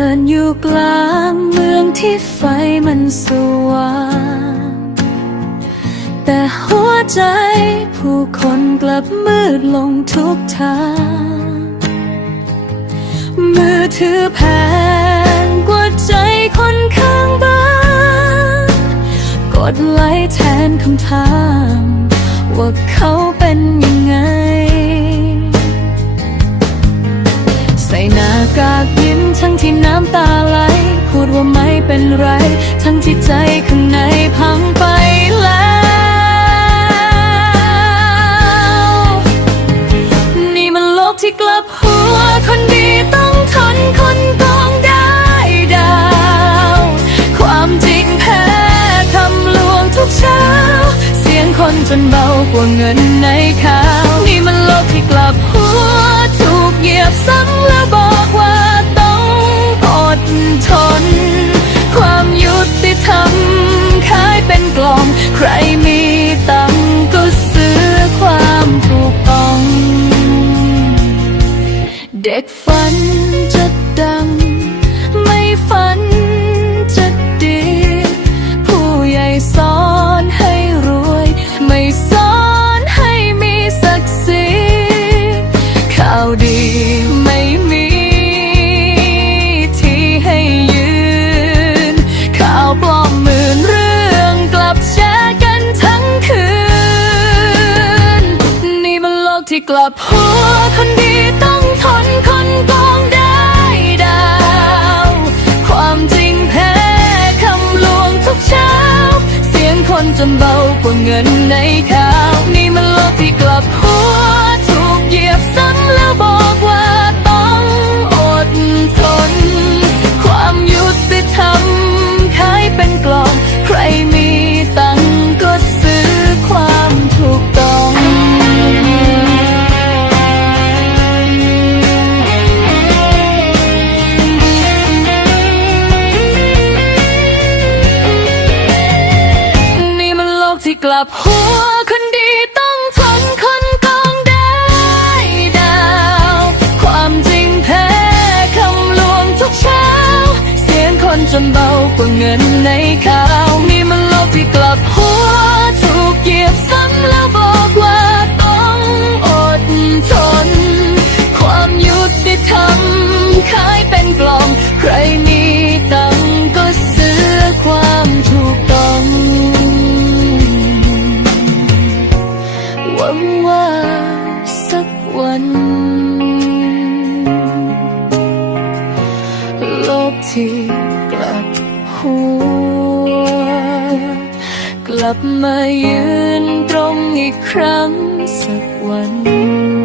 านอยู่กลางเมืองที่ไฟมันสว่าง แต่หัวใจผู้คนกลับมืดลงทุกทาง มือถือแพงกว่าใจคนข้างบ้าน กดไลค์แทนคำถามว่า เป็นไร ทั้งที่ใจข้างในพังไปแล้ว นี่มันโลกที่กลับหัวคนดีต้องทนคนโกงได้ดาว ความจริงแพ้คำลวงทุกเช้า เสียงคนจนเบากว่าเงิน ทำขายเป็นกล่อง ใครมีตังก็ซื้อความถูกต้อง เด็ก กลับหัวคนดีต้องทนคนโกองได้ดาว ความจริงแพ้คำลวงทุกเช้า เสียงคนจนเบากว่าเงินในข่าวนี่มันโลกที่กลับหัว กลับหัวคนดีต้องทนคนโกองได้ดาว ความจริงแพ้คำลวงทุกเช้า เสียงคนจนเบากว่าเงินในข่าวนี่มันโลกที่กลับหัวถูกเหยียบซ้ำแล้วบอกว่า วัน โลกที่กลับหัว กลับมายืนตรงอีกครั้งสักวัน